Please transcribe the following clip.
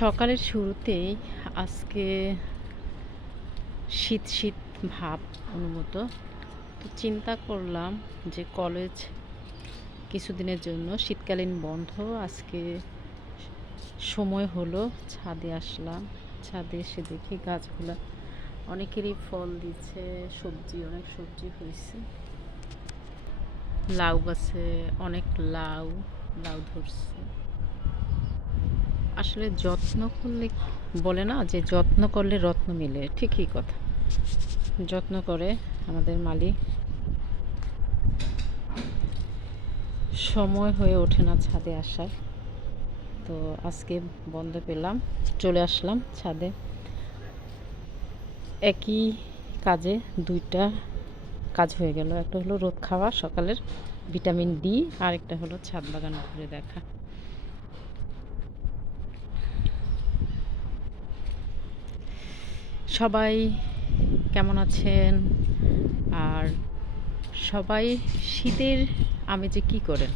সকালের শুরুতেই আজকে শীত শীত ভাব অনুভূত। তো চিন্তা করলাম যে কলেজ কিছুদিনের জন্য শীতকালীন বন্ধ। আজকে সময় হলো, ছাদে আসলাম। ছাদে এসে দেখি গাছগুলা অনেকেরই ফল দিচ্ছে, অনেক সবজি হয়েছে। লাউ গাছে অনেক লাউ লাউ ধরছে। আসলে যত্ন করলে, বলে না যে যত্ন করলে রত্ন মেলে, ঠিকই কথা। যত্ন করে আমাদের মালিক। সময় হয়ে ওঠে না ছাদে আসার, তো আজকে বন্ধ পেলাম, চলে আসলাম ছাদে। একই কাজে দুইটা কাজ হয়ে গেল। একটা হলো রোদ খাওয়া সকালের, ভিটামিন ডি, আর একটা হলো ছাদ বাগান ঘুরে দেখা। সবাই কেমন আছেন? আর সবাই শীতের আমেজে কি করেন?